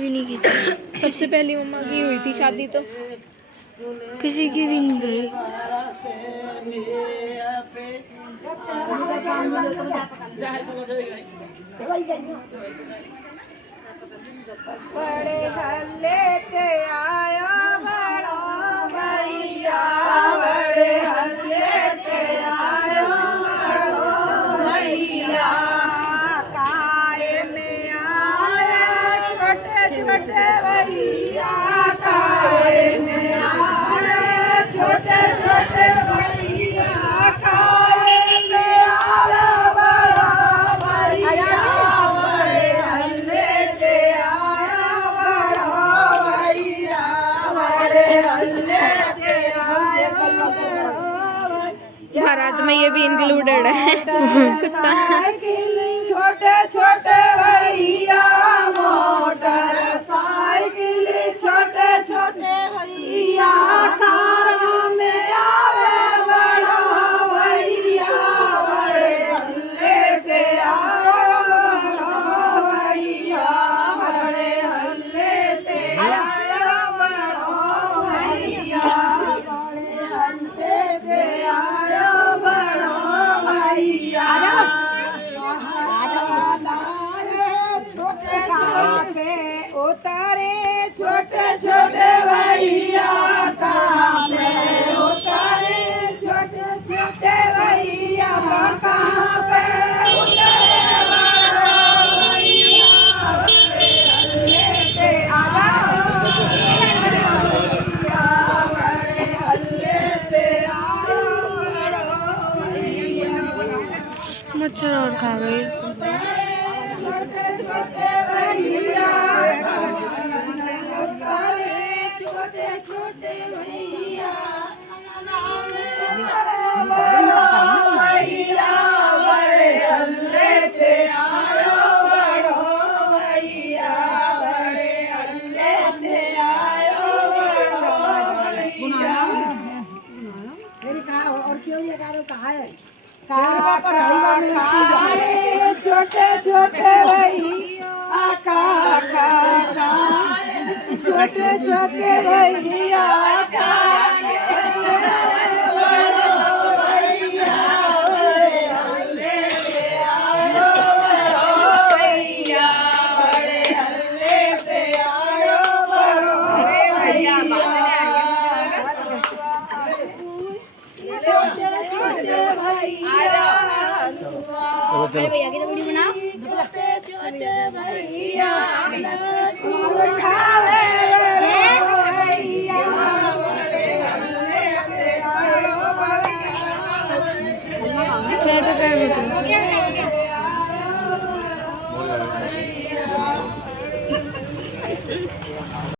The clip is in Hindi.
भी नहीं की थी। सबसे पहली मम्मा की हुई थी शादी तो किसी की भी नहीं करी। बड़े हल्ले के आया बड़ा भैया, बड़े हल्ले के आया बड़ा भैया, काय में आया छोटे छोटे भैया, काय में आया छोटे छोटे भैया, काय में आया बड़ा भैया, बड़े हल्ले के आया बड़ा भैया, बड़े हल्ले के आया बड़ा। बारात में ये भी इंक्लूडेड है कुत्ता। छोटे छोटे भैया मोटर साइकिल, छोटे छोटे भैया कार में आवे बड़ा भैया, बड़े हल्ले के आया बड़ा भैया, बड़े हल्ले के आया बड़ा भैया, बड़े हल्ले के आया बड़ा भैया। छोटे छोटे उतारे छोटे छोटे भैया, कहाँ पे उतारे छोटे छोटे भैया, कहाँ पे उतारे बड़ा भैया, बड़े हल्ले के आया बड़े हल्ले से आया बड़ा भैया। मच्छर और खा गई। छोटे छोटे भैया, छोटे छोटे भैया, भैया बड़े हल्ले से आयो बड़ो भैया, बड़े हल्ले से आयो बड़ो भैया। और क्यों ये कहा है छोटे छोटे भैया, छोटे छोटे भैया, भैया की तो वीडियो बनाओ। छोटे छोटे भैया खावे भैया, बड़े हल्ले से आयो भैया।